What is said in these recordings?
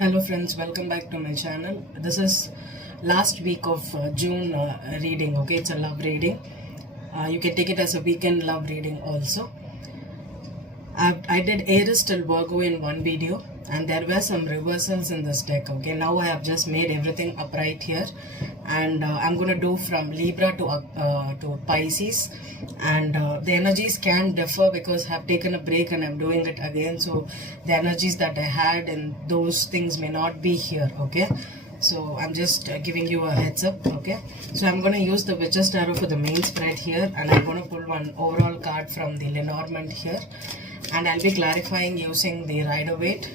Hello friends, welcome back to my channel. This is last week of June reading. Okay, it's a love reading. You can take it as a weekend love reading also. I did Aries till Virgo in one video, and there were some reversals in this deck. Okay, now I have just made everything upright here, and I'm gonna do from Libra to Pisces, and the energies can differ because I have taken a break and I'm doing it again. So the energies that I had and those things may not be here. Okay. So I'm just giving you a heads up. Okay, so I'm going to use the Witch's Tarot for the main spread here, and I'm going to pull one overall card from the Lenormand here, and I'll be clarifying using the Rider-Waite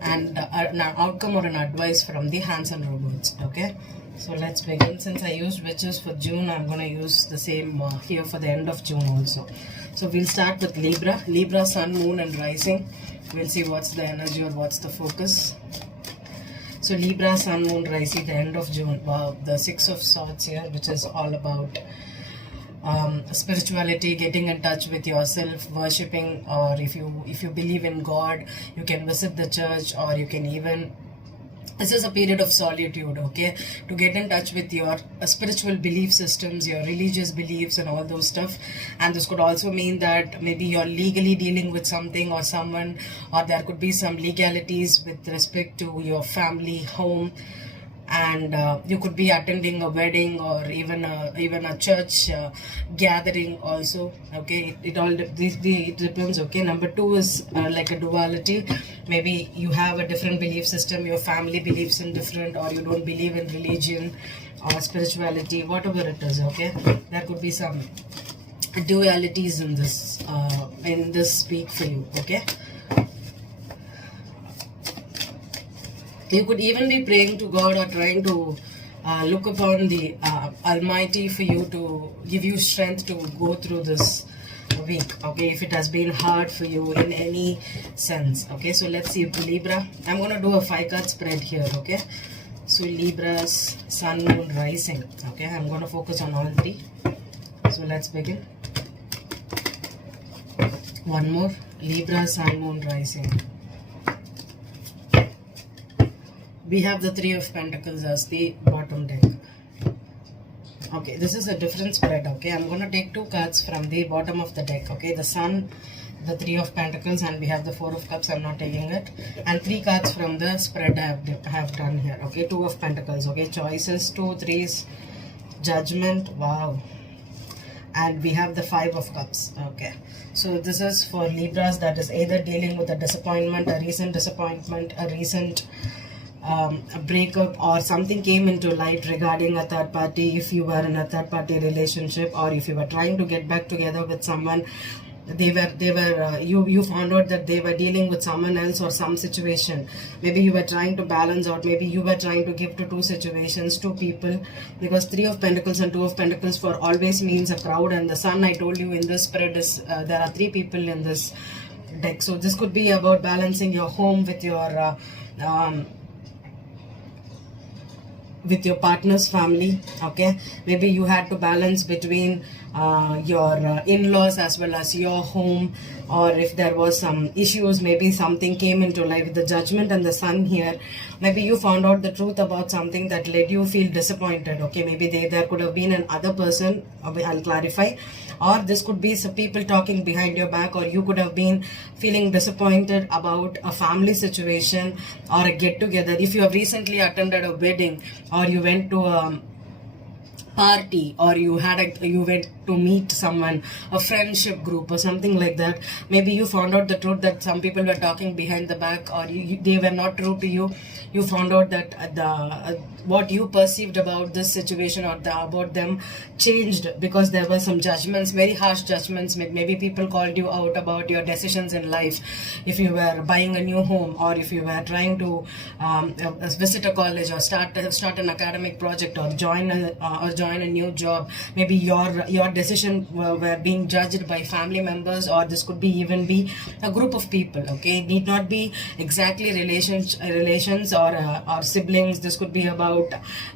and an outcome or an advice from the Hands and Robots. Okay, so let's begin. Since I used Witches for June, I'm going to use the same here for the end of June also. So we'll start with Libra, Sun, Moon and Rising. We'll see what's the energy or what's the focus. So Libra, Sun, Moon, Rising, the end of June. Wow, the Six of Swords here, which is all about spirituality, getting in touch with yourself, worshipping, or if you believe in God, you can visit the church, or you can even, this is a period of solitude, okay, to get in touch with your spiritual belief systems, your religious beliefs and all those stuff. And this could also mean that maybe you're legally dealing with something or someone, or there could be some legalities with respect to your family, home, and you could be attending a wedding or even a church gathering also. Okay, it all it depends. Okay, number two is like a duality. Maybe you have a different belief system, your family believes in different, or you don't believe in religion or spirituality, whatever it is. Okay, there could be some dualities in this week for you. Okay, you could even be praying to God or trying to look upon the Almighty for you to give you strength to go through this week. Okay, if it has been hard for you in any sense. Okay, so let's see Libra. I'm going to do a 5-card spread here. Okay, so Libra's Sun, Moon, Rising. Okay, I'm going to focus on all three. So let's begin. One more. Libra, Sun, Moon, Rising. We have the Three of Pentacles as the bottom deck. Okay, this is a different spread. Okay, I'm going to take 2 cards from the bottom of the deck. Okay, the Sun, the Three of Pentacles, and we have the Four of Cups. I'm not taking it. And 3 cards from the spread I have done here. Okay, 2 of Pentacles. Okay, choices, 2 threes, Judgment. Wow. And we have the 5 of Cups. Okay, so this is for Libras that is either dealing with a disappointment, a recent disappointment, a recent a breakup, or something came into light regarding a third party. If you were in a third party relationship, or if you were trying to get back together with someone, you found out that they were dealing with someone else or some situation. Maybe you were trying to balance out, maybe you were trying to give to 2 situations, 2 people, because 3 of Pentacles and 2 of Pentacles for always means a crowd. And the Sun, I told you in this spread, is there are 3 people in this deck. So this could be about balancing your home with your partner's family. Okay, maybe you had to balance between your in-laws as well as your home, or if there was some issues, maybe something came into life with the Judgment and the Sun here. Maybe you found out the truth about something that led you feel disappointed. Okay, maybe there could have been another person. I'll clarify. Or this could be some people talking behind your back, or you could have been feeling disappointed about a family situation or a get-together. If you have recently attended a wedding, or you went to a party, or you went to meet someone, a friendship group or something like that, maybe you found out the truth that some people were talking behind the back, or they were not true to you. You found out that what you perceived about this situation or about them changed because there were some judgments, very harsh judgments. Maybe people called you out about your decisions in life. If you were buying a new home, or if you were trying to visit a college, or start an academic project, or join a new job, maybe your decision were being judged by family members, or this could even be a group of people. Okay, it need not be exactly relations or siblings. This could be about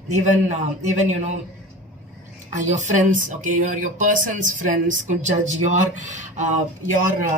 even your friends, okay, your person's friends could judge your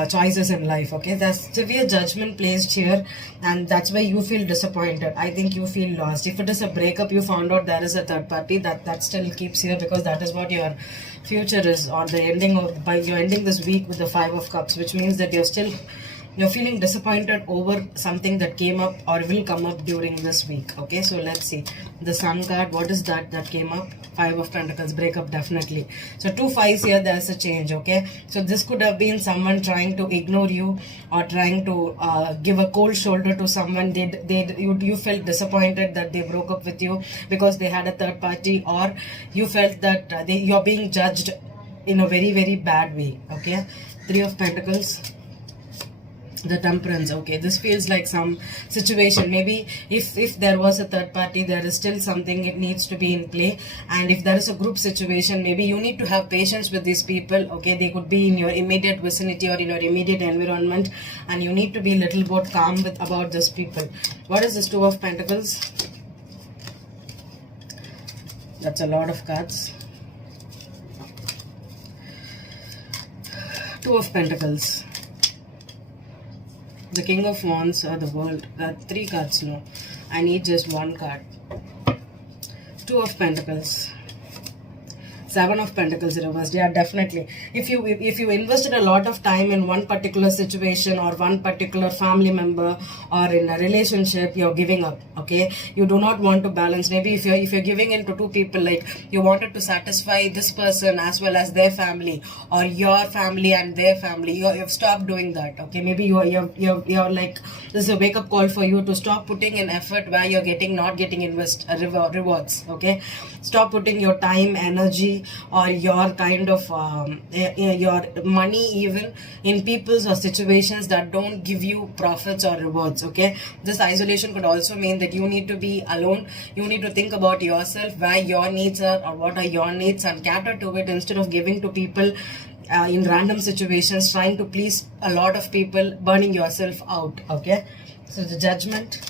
choices in life. Okay, there's severe judgment placed here, and that's why you feel disappointed. I think you feel lost. If it is a breakup, you found out there is a third party, that still keeps here, because that is what your future is, or the ending of, by you're ending this week with the 5 of Cups, which means that you're feeling disappointed over something that came up or will come up during this week. Okay, so let's see the Sun card. What is that came up? 5 of Pentacles, breakup, definitely. So 2 5s here, there's a change. Okay, so this could have been someone trying to ignore you, or trying to give a cold shoulder to someone. You felt disappointed that they broke up with you because they had a third party, or you felt that you're being judged in a very, very bad way. Okay, 3 of Pentacles, the Temperance. Okay, this feels like some situation. Maybe if there was a third party, there is still something it needs to be in play. And if there is a group situation, maybe you need to have patience with these people. Okay, they could be in your immediate vicinity or in your immediate environment, and you need to be a little bit calm about these people. What is this 2 of Pentacles? That's a lot of cards. 2 of Pentacles, the King of Wands, or the World. 3 cards, no. I need just 1 card. 2 of Pentacles, 7 of Pentacles reversed. Yeah, definitely. If you invested a lot of time in one particular situation, or one particular family member, or in a relationship, you're giving up. Okay, you do not want to balance. Maybe if you're giving in to 2 people, like you wanted to satisfy this person as well as their family, or your family and their family, you've stopped doing that. Okay, maybe you're like, this is a wake up call for you to stop putting in effort where you're not getting rewards. Okay, stop putting your time, energy, or your kind of your money even in people's or situations that don't give you profits or rewards. Okay, this isolation could also mean that you need to be alone. You need to think about yourself, where your needs are, or what are your needs, and cater to it, instead of giving to people in random situations, trying to please a lot of people, burning yourself out. Okay, so the Judgment,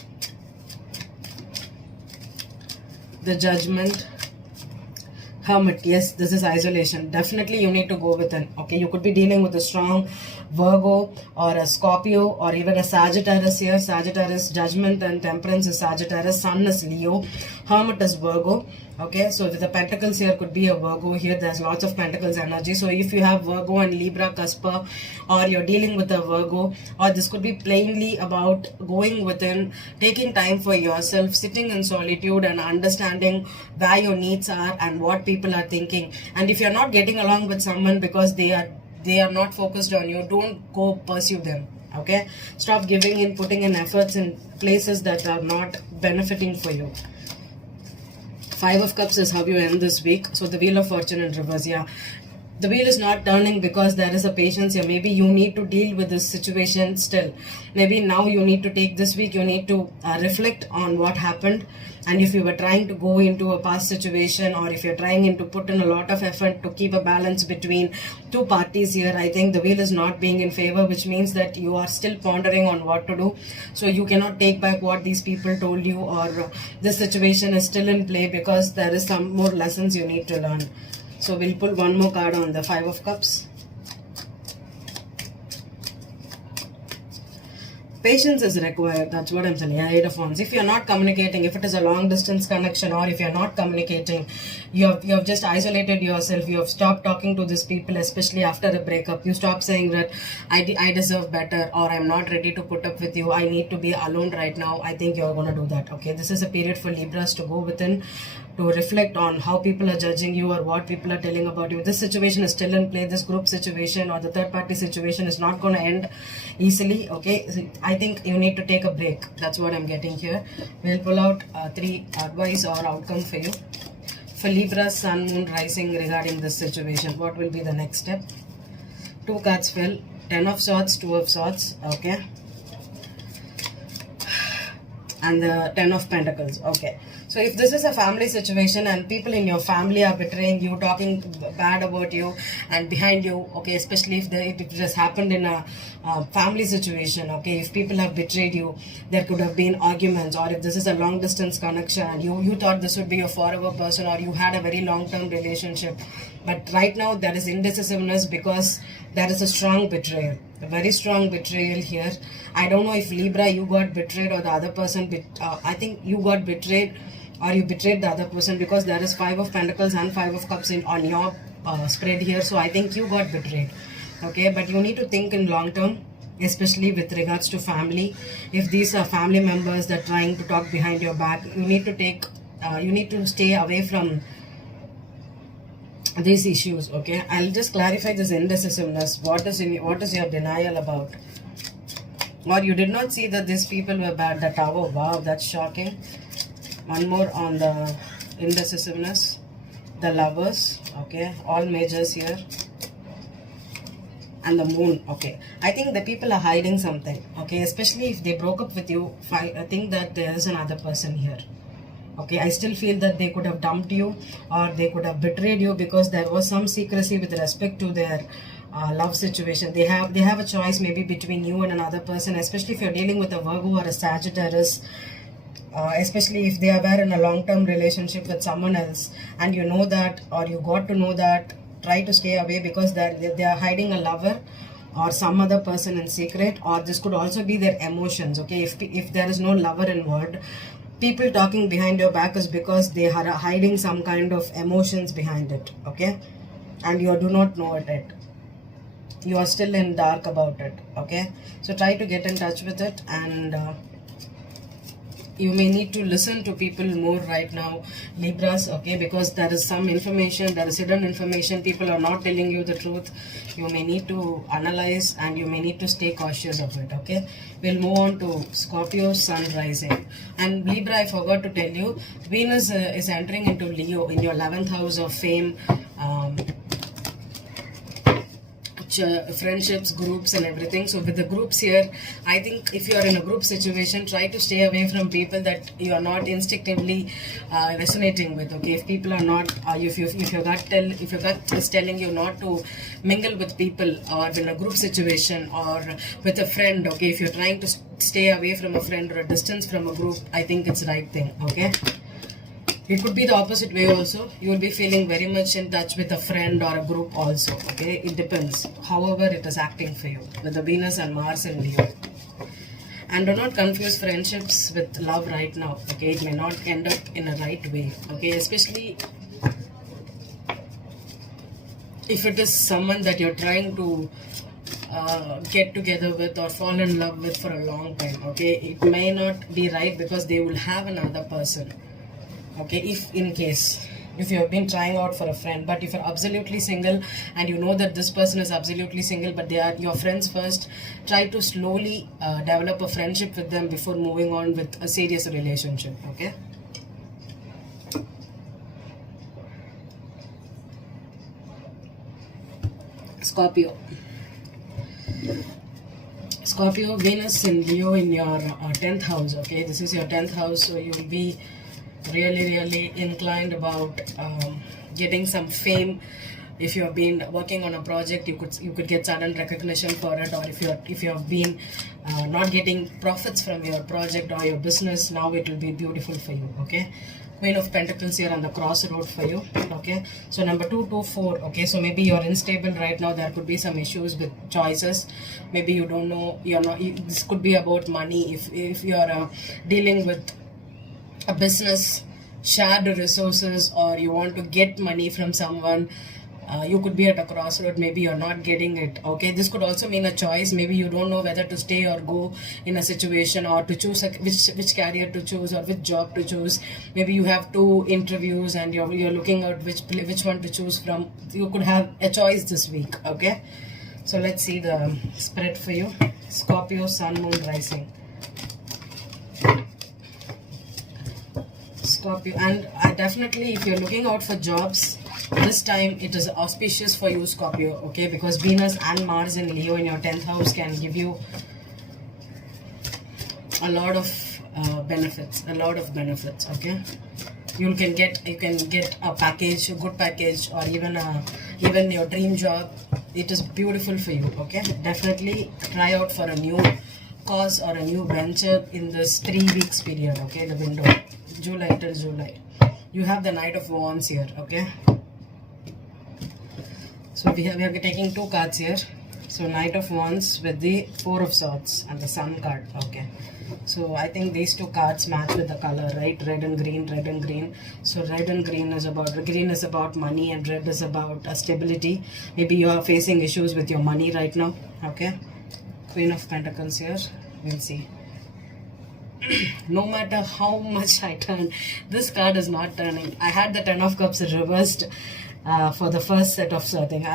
Hermit. Yes, this is isolation. Definitely you need to go within. Okay, you could be dealing with a strong Virgo or a Scorpio or even a Sagittarius here. Sagittarius, Judgment and Temperance is Sagittarius. Sun is Leo. Hermit is Virgo. Okay, so with the Pentacles here could be a Virgo here. There's lots of Pentacles energy. So if you have Virgo and Libra cusper, or you're dealing with a Virgo, or this could be plainly about going within, taking time for yourself, sitting in solitude and understanding where your needs are and what people are thinking. And if you're not getting along with someone because they are not focused on you, don't go pursue them. Okay, stop giving in, putting in efforts in places that are not benefiting for you. 5 of Cups is how you end this week. So the Wheel of Fortune in reverse. Yeah, the wheel is not turning because there is a patience here. Maybe you need to deal with this situation still. Maybe now you need to take this week, you need to reflect on what happened. And if you were trying to go into a past situation, or if you're trying to put in a lot of effort to keep a balance between 2 parties here, I think the wheel is not being in favor, which means that you are still pondering on what to do. So you cannot take back what these people told you, or this situation is still in play, because there is some more lessons you need to learn. So we'll pull one more card on the 5 of Cups. Patience is required. That's what I'm telling you. 8 of Wands. If you're not communicating, if it is a long distance connection, or if you're not communicating, you have just isolated yourself. You have stopped talking to these people, especially after a breakup. You stop saying that I deserve better, or I'm not ready to put up with you. I need to be alone right now. I think you're going to do that. Okay, this is a period for Libras to go within, to reflect on how people are judging you or what people are telling about you. This situation is still in play. This group situation or the third party situation is not going to end easily. Okay, so I think you need to take a break. That's what I'm getting here. We'll pull out 3 advice or outcome for you. For Libra, Sun, Moon, Rising, regarding this situation, what will be the next step? 2 cards fell. 10 of Swords, 2 of Swords. Okay. and the Ten of Pentacles. Okay, so if this is a family situation and people in your family are betraying you, talking bad about you and behind you, okay, especially if it has happened in a family situation, okay, if people have betrayed you, there could have been arguments, or if this is a long distance connection and you thought this would be your forever person, or you had a very long term relationship, but right now there is indecisiveness because there is a strong betrayal, a very strong betrayal here. I don't know if Libra, you got betrayed or the other person, I think you got betrayed or you betrayed the other person, because there is Five of Pentacles and Five of Cups on your spread here. So I think you got betrayed. Okay, but you need to think in long term, especially with regards to family. If these are family members that are trying to talk behind your back, you need to stay away from these issues. Okay, I'll just clarify this indecisiveness. What is your denial about? Or you did not see that these people were bad. The Tower, wow, that's shocking. One more on the indecisiveness. The Lovers, okay, all majors here. And the Moon, okay. I think the people are hiding something, okay, especially if they broke up with you. I think that there is another person here. Okay, I still feel that they could have dumped you or they could have betrayed you because there was some secrecy with respect to their love situation. They have a choice maybe between you and another person, especially if you're dealing with a Virgo or a Sagittarius, especially if they are in a long-term relationship with someone else and you know that, or you got to know that. Try to stay away because they are hiding a lover or some other person in secret, or this could also be their emotions. Okay, if there is no lover involved, people talking behind your back is because they are hiding some kind of emotions behind it. Okay, and you do not know it. You are still in dark about it. Okay, so try to get in touch with it, and you may need to listen to people more right now, Libras, okay, because there is some information, there is hidden information, people are not telling you the truth. You may need to analyze and you may need to stay cautious of it, okay. We'll move on to Scorpio, Sun rising. And Libra, I forgot to tell you, Venus is entering into Leo in your 11th house of fame, friendships, groups and everything. So with the groups here, I think if you are in a group situation, try to stay away from people that you are not instinctively resonating with. Okay, if people are not, if your gut is telling you not to mingle with people or in a group situation or with a friend. Okay, if you're trying to stay away from a friend or a distance from a group, I think it's the right thing. Okay. It could be the opposite way also. You will be feeling very much in touch with a friend or a group also. Okay, it depends. However, it is acting for you with the Venus and Mars in Leo. And do not confuse friendships with love right now. Okay, it may not end up in a right way. Okay, especially if it is someone that you're trying to get together with or fall in love with for a long time. Okay, it may not be right because they will have another person. Okay, if you have been trying out for a friend, but if you're absolutely single and you know that this person is absolutely single but they are your friends first, try to slowly develop a friendship with them before moving on with a serious relationship. Okay, Scorpio, Venus in Leo in your 10th house. Okay, this is your 10th house, so you will be really inclined about getting some fame. If you have been working on a project, you could get sudden recognition for it, or if you have been not getting profits from your project or your business, now it will be beautiful for you. Okay, Queen of Pentacles here on the crossroad for you. Okay, so number 224. Okay, so maybe you're unstable right now. There could be some issues with choices. Maybe you don't know, this could be about money. If you're dealing with a business, shared resources, or you want to get money from someone, you could be at a crossroad. Maybe you're not getting it. Okay, this could also mean a choice. Maybe you don't know whether to stay or go in a situation, or to choose which career to choose or which job to choose. Maybe you have 2 interviews and you're looking at which one to choose from. You could have a choice this week. Okay, so let's see the spread for you. Scorpio, Sun, Moon, Rising. Scorpio, and definitely if you're looking out for jobs, this time it is auspicious for you, Scorpio. Okay, because Venus and Mars in Leo in your 10th house can give you a lot of benefits, a lot of benefits. Okay, you can get a package, a good package, or even your dream job. It is beautiful for you. Okay, definitely try out for a new cause or a new venture in this 3 weeks period. Okay, the window, July till July. You have the Knight of Wands here. Okay, so we are taking 2 cards here. So Knight of Wands with the 4 of Swords and the Sun card. Okay, so I think these 2 cards match with the color, right? Red and green, red and green. So red and green is about money, and red is about stability. Maybe you are facing issues with your money right now. Okay, Queen of Pentacles here. We'll see. No matter how much I turn, this card is not turning. I had the 10 of Cups reversed for the first set of something.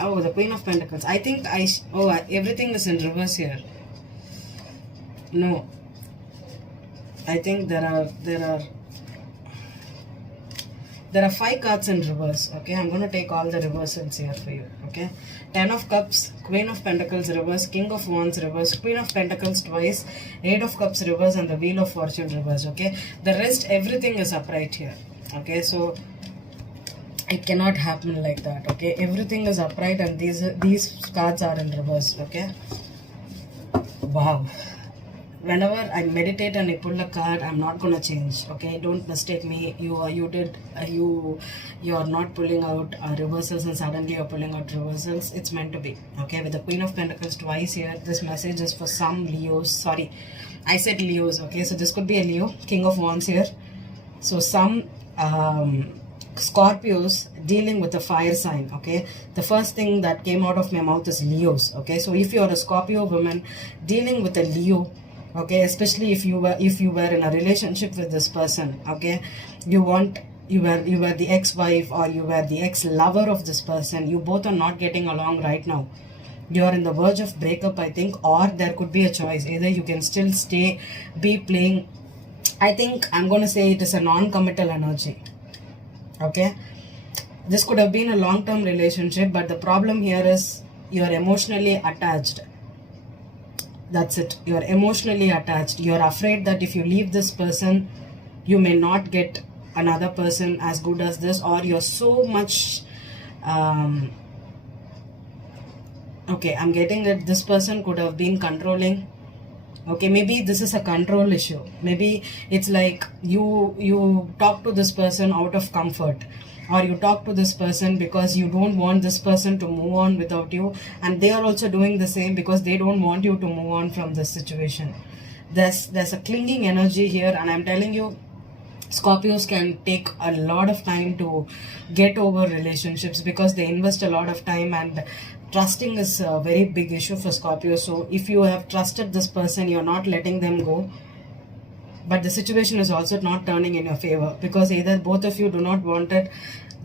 Oh, the Queen of Pentacles. I think everything is in reverse here. No, I think there are 5 cards in reverse. Okay, I'm going to take all the reversals here for you. Okay, 10 of Cups, Queen of Pentacles reverse, King of Wands reverse, Queen of Pentacles twice, 8 of Cups reverse, and the Wheel of Fortune reverse. Okay, the rest everything is upright here. Okay, so it cannot happen like that. Okay, everything is upright, and these cards are in reverse. Okay, wow. Whenever I meditate and I pull a card, I'm not gonna change. Okay, don't mistake me. You are not pulling out reversals and suddenly you're pulling out reversals. It's meant to be. Okay, with the Queen of Pentacles twice here, this message is for some Leos. Sorry, I said Leos. Okay, so this could be a Leo. King of Wands here. So some Scorpios dealing with a fire sign. Okay, the first thing that came out of my mouth is Leos. Okay, so if you're a Scorpio woman dealing with a Leo, okay, especially if you were in a relationship with this person, okay, you were the ex-wife or you were the ex-lover of this person, you both are not getting along right now, you are in the verge of breakup, I think, or there could be a choice. Either you can still be playing. I think I'm going to say it is a non-committal energy. Okay, this could have been a long-term relationship, but the problem here is you are emotionally attached. That's it. You are emotionally attached. You are afraid that if you leave this person, you may not get another person as good as this, or you're so much okay, I'm getting that this person could have been controlling. Okay, maybe this is a control issue. Maybe it's like you talk to this person out of comfort, or you talk to this person because you don't want this person to move on without you, and they are also doing the same because they don't want you to move on from this situation. There's a clinging energy here, and I'm telling you, Scorpios can take a lot of time to get over relationships because they invest a lot of time, and trusting is a very big issue for Scorpio. So if you have trusted this person, you're not letting them go, but the situation is also not turning in your favor because either both of you do not want it.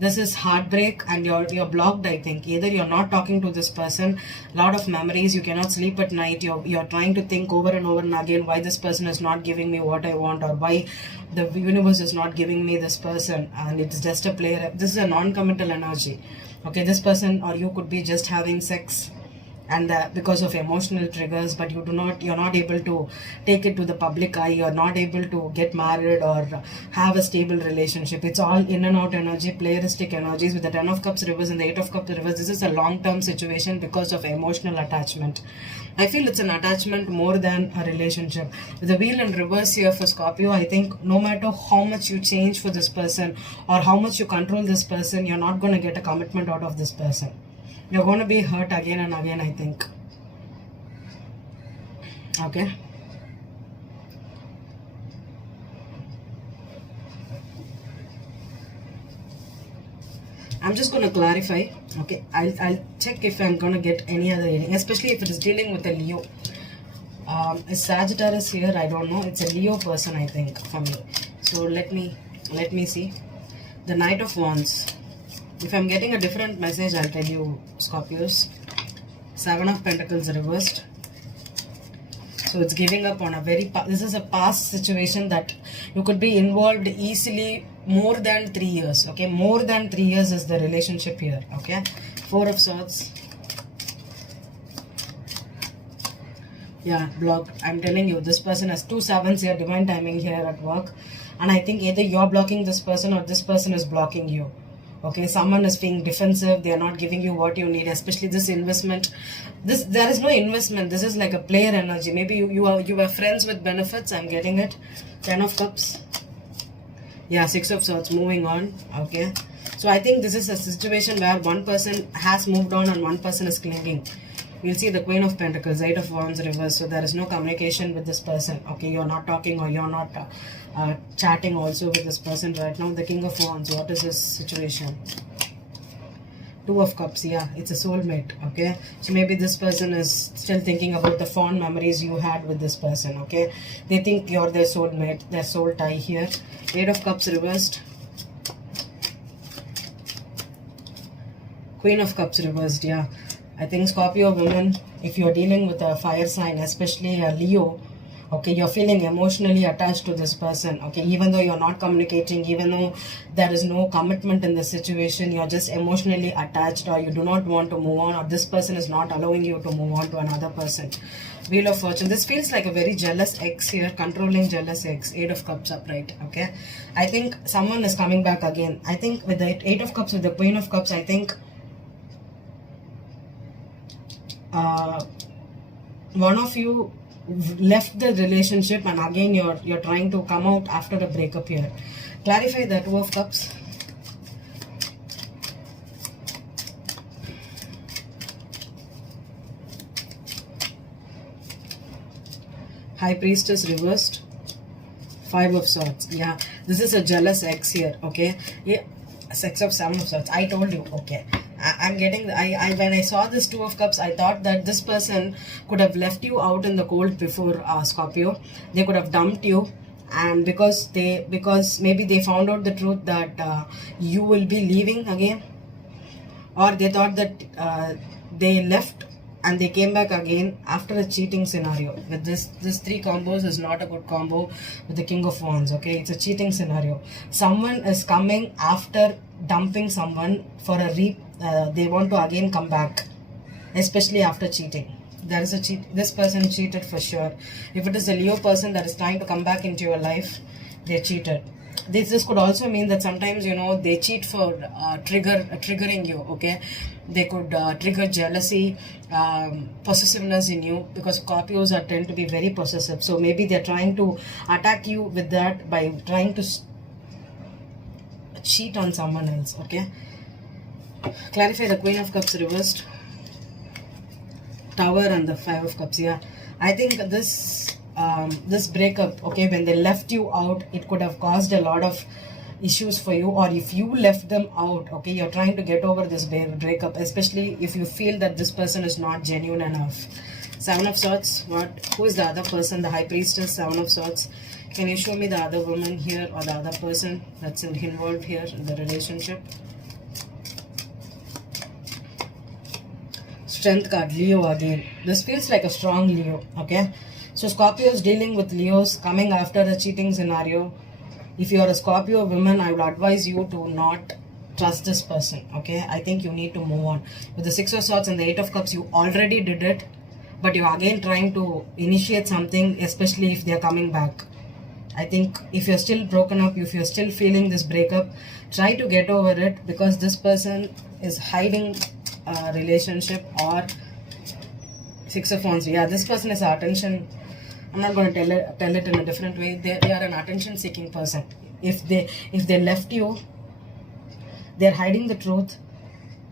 This is heartbreak, and you're blocked. I think either you're not talking to this person, lot of memories, you cannot sleep at night, you're trying to think over and over and again why this person is not giving me what I want, or why the universe is not giving me this person, and it's just a player. This is a non-committal energy. Okay, this person or you could be just having sex, and because of emotional triggers, but you're not able to take it to the public eye, you're not able to get married or have a stable relationship. It's all in and out energy, playeristic energies with the 10 of Cups reverse and the 8 of Cups reverse. This is a long-term situation because of emotional attachment. I feel it's an attachment more than a relationship. With the Wheel in reverse here for Scorpio, I think no matter how much you change for this person or how much you control this person, you're not going to get a commitment out of this person. You're going to be hurt again and again, I think. Okay. I'm just going to clarify. Okay. I'll check if I'm going to get any other reading, especially if it is dealing with a Leo. Is Sagittarius here? I don't know. It's a Leo person, I think, for me. So let me see. The Knight of Wands. If I'm getting a different message, I'll tell you, Scorpios. 7 of Pentacles reversed. So it's giving up on this is a past situation that you could be involved easily more than 3 years. Okay, more than 3 years is the relationship here. Okay, 4 of Swords. Yeah, blocked. I'm telling you, this person has 2 sevens here, divine timing here at work. And I think either you're blocking this person or this person is blocking you. Okay, someone is being defensive, they are not giving you what you need, especially this investment. There is no investment, this is like a player energy. Maybe you were friends with benefits. I'm getting it. 10 of Cups. Yeah, 6 of Swords. Moving on. Okay, so I think this is a situation where one person has moved on and one person is clinging. We'll see the Queen of Pentacles, 8 of Wands reverse. So there is no communication with this person. Okay, you're not talking or you're not chatting also with this person right now. The King of Wands, what is this situation? 2 of Cups. Yeah, it's a soulmate. Okay, so maybe this person is still thinking about the fond memories you had with this person. Okay, they think you're their soulmate, their soul tie here. 8 of Cups reversed. Queen of Cups reversed. Yeah, I think Scorpio women, if you're dealing with a fire sign, especially a Leo, okay, you're feeling emotionally attached to this person. Okay, even though you're not communicating, even though there is no commitment in the situation, you're just emotionally attached, or you do not want to move on, or this person is not allowing you to move on to another person. Wheel of Fortune. This feels like a very jealous ex here, controlling jealous ex. 8 of Cups upright. Okay, I think someone is coming back again. I think with the 8 of Cups, with the Queen of Cups, I think one of you left the relationship and again you're trying to come out after a breakup here. Clarify the 2 of Cups. High Priestess reversed. 5 of Swords. Yeah, this is a jealous ex here. Okay, yeah, 7 of Swords. I told you. Okay, I'm getting when I saw this 2 of Cups, I thought that this person could have left you out in the cold before, Scorpio. They could have dumped you, and because maybe they found out the truth that you will be leaving again, or they thought that they left and they came back again after a cheating scenario. With this 3 combos is not a good combo with the King of Wands. Okay, it's a cheating scenario. Someone is coming after dumping someone for they want to again come back, especially after cheating. There is a this person cheated for sure. If it is a Leo person that is trying to come back into your life, they cheated. This could also mean that sometimes, they cheat for triggering you. Okay, they could trigger jealousy, possessiveness in you, because Scorpios tend to be very possessive. So maybe they're trying to attack you with that by trying to cheat on someone else. Okay, clarify the Queen of Cups reversed. Tower and the 5 of Cups. Yeah, I think this breakup, okay, when they left you out, it could have caused a lot of issues for you. Or if you left them out, okay, you're trying to get over this breakup, especially if you feel that this person is not genuine enough. 7 of Swords. Who is the other person? The High Priestess. 7 of Swords. Can you show me the other woman here, or the other person that's involved here in the relationship? Strength card, Leo again. This feels like a strong Leo. Okay, so Scorpio is dealing with Leos coming after a cheating scenario. If you are a Scorpio woman, I would advise you to not trust this person. Okay, I think you need to move on. With the 6 of Swords and the 8 of Cups, you already did it, but you're again trying to initiate something, especially if they're coming back. I think if you're still broken up, if you're still feeling this breakup, try to get over it, because this person is hiding a relationship. Or 6 of Wands. Yeah, this person is attention. I'm not going to tell it in a different way. They are an attention seeking person. If they left you, they're hiding the truth.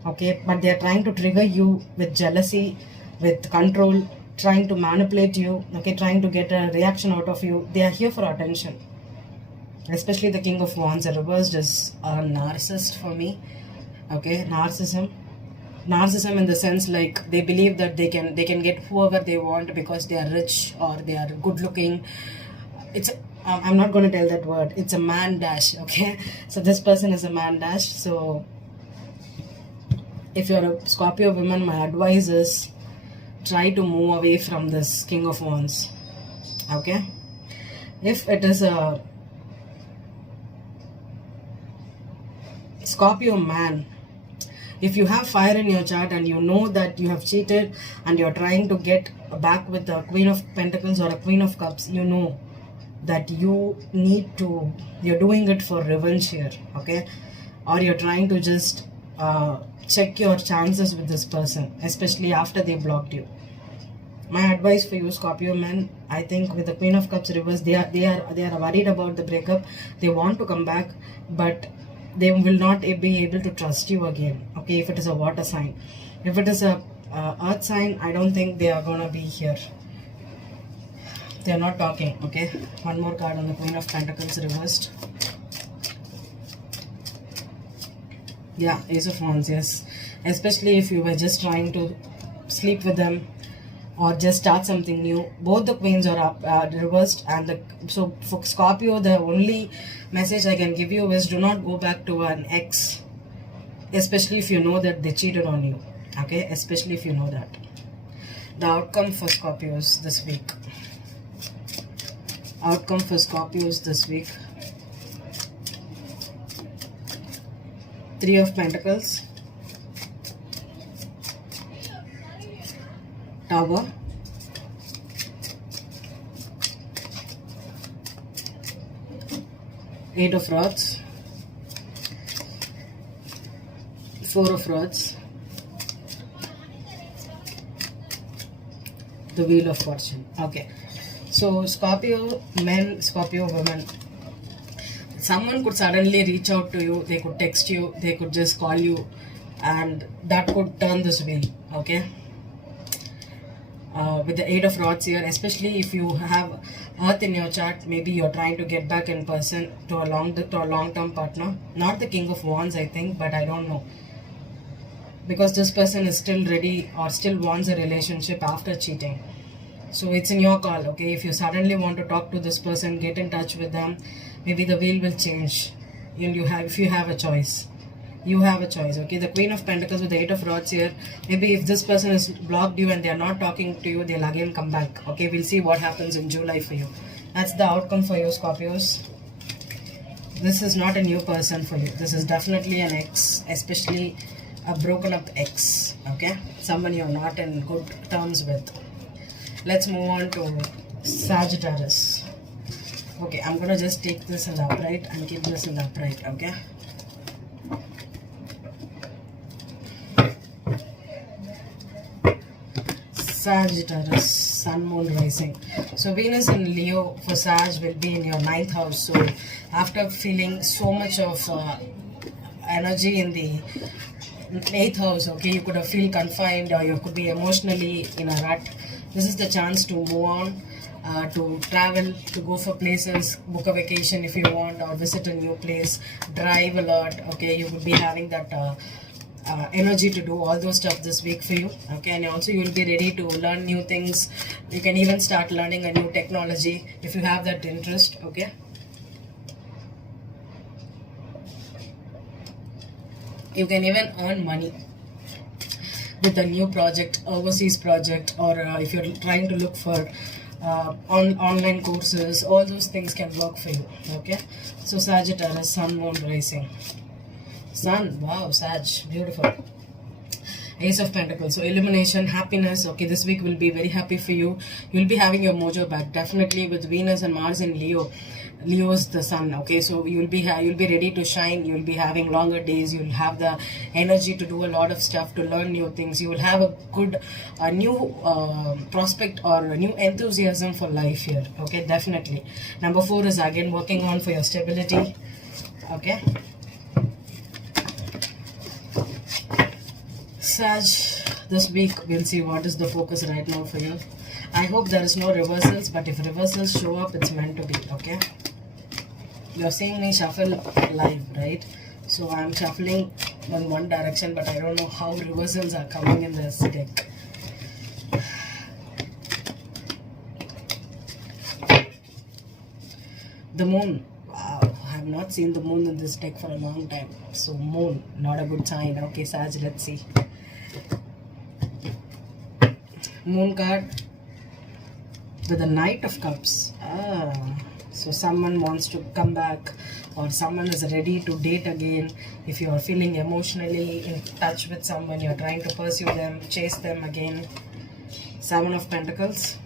Okay, but they're trying to trigger you with jealousy, with control, trying to manipulate you. Okay, trying to get a reaction out of you. They are here for attention. Especially the King of Wands reversed is a narcissist for me. Okay, narcissism in the sense, like, they believe that they can get whoever they want because they are rich or they are good looking. I'm not going to tell that word. It's a man dash. Okay, so this person is a man dash. So if you're a Scorpio woman, my advice is try to move away from this King of Wands. Okay, if it is a Scorpio man, If you have fire in your chart and you know that you have cheated and you're trying to get back with the Queen of Pentacles or a Queen of Cups, you know that you're doing it for revenge here, okay? Or you're trying to just check your chances with this person, especially after they blocked you. My advice for you, Scorpio men, I think with the Queen of Cups reverse, they are worried about the breakup. They want to come back, but they will not be able to trust you again, okay? If it is a water sign. If it is a earth sign, I don't think they are gonna be here. They are not talking, okay? One more card on the Queen of Pentacles reversed. Yeah, Ace of Wands, yes. Especially if you were just trying to sleep with them or just start something new. Both the queens are up, reversed, and so for Scorpio, the only message I can give you is do not go back to an ex, especially if you know that they cheated on you, okay? Especially if you know that. The outcome for Scorpios this week. Outcome for Scorpios this week. 3 of Pentacles. Tower. Eight of Rods. 4 of Rods. The Wheel of Fortune. Okay. So Scorpio men, Scorpio women. Someone could suddenly reach out to you. They could text you. They could just call you. And that could turn this wheel. Okay. With the 8 of Rods here, especially if you have Earth in your chart, maybe you're trying to get back in person to a long-term partner. Not the King of Wands, I think, but I don't know. Because this person is still ready or still wants a relationship after cheating. So it's in your call, okay? If you suddenly want to talk to this person, get in touch with them, maybe the wheel will change. And if you have a choice. You have a choice, okay? The Queen of Pentacles with the 8 of Rods here. Maybe if this person has blocked you and they are not talking to you, they'll again come back, okay? We'll see what happens in July for you. That's the outcome for you, Scorpios. This is not a new person for you. This is definitely an ex, especially a broken up ex, okay? Someone you're not in good terms with. Let's move on to Sagittarius. Okay, I'm gonna just take this in the upright and keep this in the upright, okay? Sagittarius, Sun, Moon, Rising. So Venus in Leo for Sag will be in your 9th house. So after feeling so much of energy in the 8th house, okay, you could have feel confined or you could be emotionally in a rut. This is the chance to move on, to travel, to go for places, book a vacation if you want, or visit a new place, drive a lot, okay? You would be having that energy to do all those stuff this week for you, okay? And also you will be ready to learn new things. You can even start learning a new technology if you have that interest, okay? You can even earn money with a new project, overseas project, or if you're trying to look for online courses, all those things can work for you, okay? So Sagittarius, Sun, Moon, Rising. Sun, wow, Sag, beautiful. Ace of Pentacles, so illumination, happiness, okay? This week will be very happy for you. You'll be having your mojo back, definitely with Venus and Mars in Leo. Leo's the sun, okay? So you'll be ready to shine. You'll be having longer days. You'll have the energy to do a lot of stuff, to learn new things. You will have a good new prospect or a new enthusiasm for life here, okay? Definitely. Number 4 is again working on for your stability, okay? Sag, this week we'll see what is the focus right now for you. I hope there is no reversals, but if reversals show up, it's meant to be, okay? You're seeing me shuffle live, right? So I'm shuffling in one direction, but I don't know how reversals are coming in this deck. The moon. Wow, I have not seen the moon in this deck for a long time. So moon, not a good sign. Okay, Sag, let's see. Moon card with the Knight of Cups. So someone wants to come back or someone is ready to date again. If you are feeling emotionally in touch with someone, you're trying to pursue them, chase them again. 7 of Pentacles,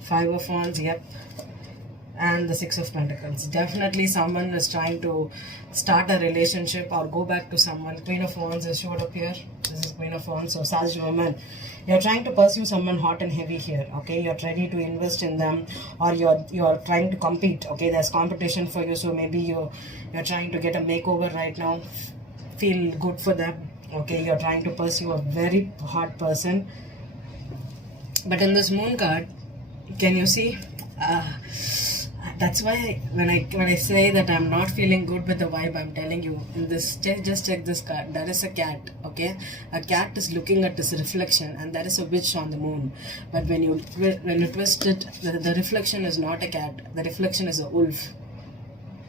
5 of Wands, yep, and the 6 of Pentacles. Definitely someone is trying to start a relationship or go back to someone. Queen of Wands is showed up here. This is Queen of Wands. So Sag woman, you're trying to pursue someone hot and heavy here. Okay, you're ready to invest in them, or you're trying to compete. Okay, there's competition for you. So maybe you're trying to get a makeover right now. Feel good for them. Okay, you're trying to pursue a very hot person. But in this Moon card, can you see? That's why when I say that I'm not feeling good with the vibe, I'm telling you, in this, just check this card. There is a cat, okay? A cat is looking at this reflection, and there is a witch on the moon. But when you twist it, the reflection is not a cat. The reflection is a wolf.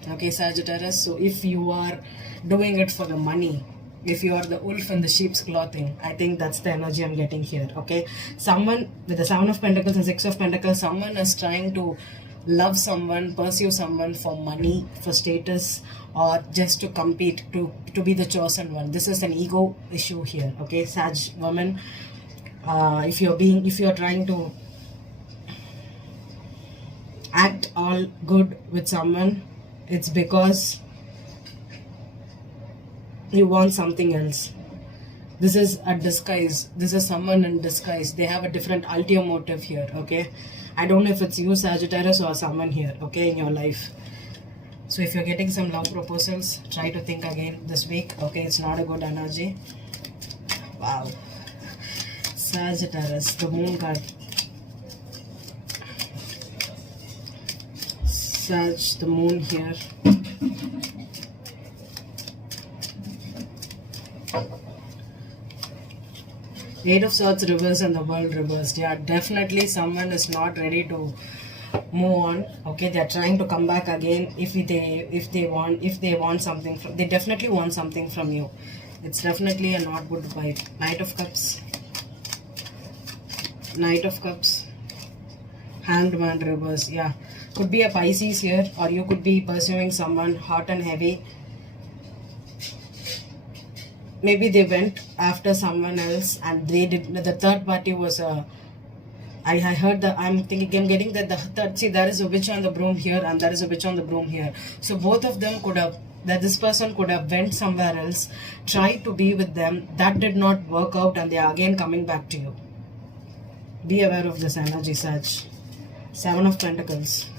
Okay, Sagittarius. So if you are doing it for the money, if you are the wolf in the sheep's clothing, I think that's the energy I'm getting here. Okay, someone with the 7 of Pentacles and 6 of Pentacles, someone is trying to love someone, pursue someone for money, for status, or just to compete, to be the chosen one. This is an ego issue here. Okay, Sag woman, if you're trying to act all good with someone, it's because you want something else. This is a disguise. This is someone in disguise. They have a different ulterior motive here. Okay, I don't know if it's you, Sagittarius, or someone here, okay, in your life. So if you're getting some love proposals, try to think again this week. Okay, it's not a good energy. Wow. Sagittarius, the Moon card. Sag, the Moon here. Eight of Swords reversed and the World reversed. Yeah, definitely someone is not ready to move on. Okay, they are trying to come back again. If they want something from, they definitely want something from you. It's definitely a not good vibe. Knight of Cups, Knight of Cups, Hanged Man reverse. Yeah, could be a Pisces here, or you could be pursuing someone hot and heavy. Maybe they went after someone else, and they did. The third party was a. I heard that. I'm getting that the third. See, there is a witch on the broom here, and there is a witch on the broom here. So both of them could have. That this person could have went somewhere else, tried to be with them. That did not work out, and they are again coming back to you. Be aware of this energy, Sag. 7 of Pentacles.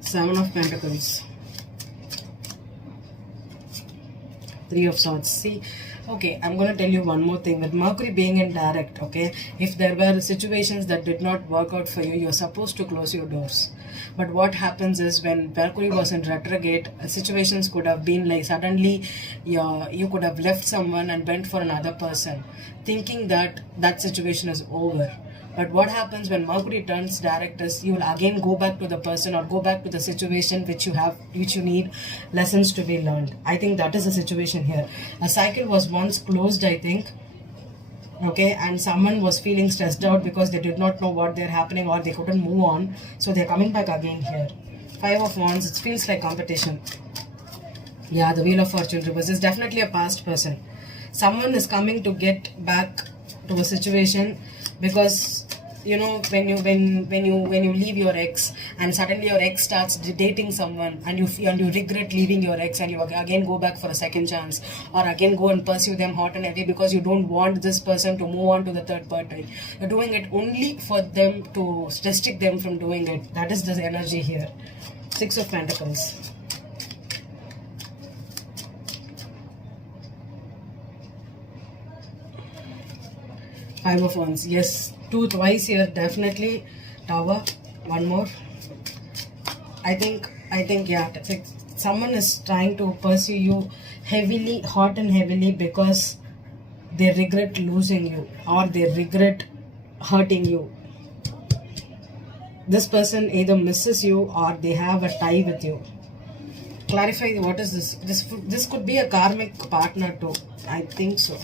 7 of Pentacles. 3 of Swords. See, okay, I'm going to tell you one more thing. With Mercury being in direct, okay, if there were situations that did not work out for you, you're supposed to close your doors. But what happens is, when Mercury was in retrograde, situations could have been like suddenly you could have left someone and went for another person, thinking that that situation is over. But what happens when Mercury turns direct is, you will again go back to the person or go back to the situation which you need lessons to be learned. I think that is the situation here. A cycle was once closed, I think. Okay, and someone was feeling stressed out because they did not know what they're happening, or they couldn't move on. So they're coming back again here. 5 of Wands, it feels like competition. Yeah, the Wheel of Fortune reverse is definitely a past person. Someone is coming to get back to a situation, because you know, when you leave your ex, and suddenly your ex starts dating someone, and you regret leaving your ex, and you again go back for a second chance, or again go and pursue them hot and heavy because you don't want this person to move on to the third party. You're doing it only for them, to restrict them from doing it. That is the energy here. 6 of Pentacles. Five of Wands. Yes, twice here, definitely. Tower. One more. I think yeah. Someone is trying to pursue you heavily, hot and heavily, because they regret losing you, or they regret hurting you. This person either misses you, or they have a tie with you. Clarify, what is this? This could be a karmic partner too. I think so.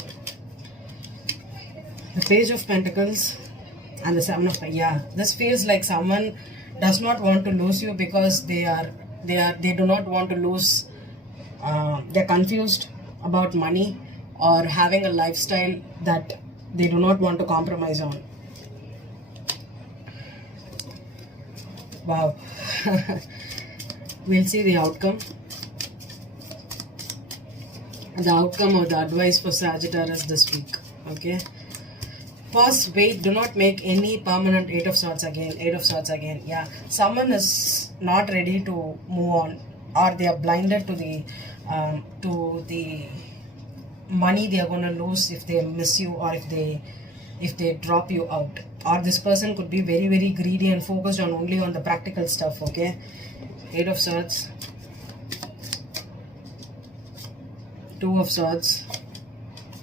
The Page of Pentacles and the 7 of Pentacles. Yeah, this feels like someone does not want to lose you because they do not want to lose. They're confused about money or having a lifestyle that they do not want to compromise on. Wow. We'll see the outcome. The outcome of the advice for Sagittarius this week. Okay. Pause, wait, do not make any permanent Eight of Swords again. Eight of Swords again. Yeah. Someone is not ready to move on, or they are blinded to the money they are going to lose if they miss you, or if they drop you out. Or this person could be very, very greedy and focused on only on the practical stuff. Okay. Eight of Swords, Two of Swords,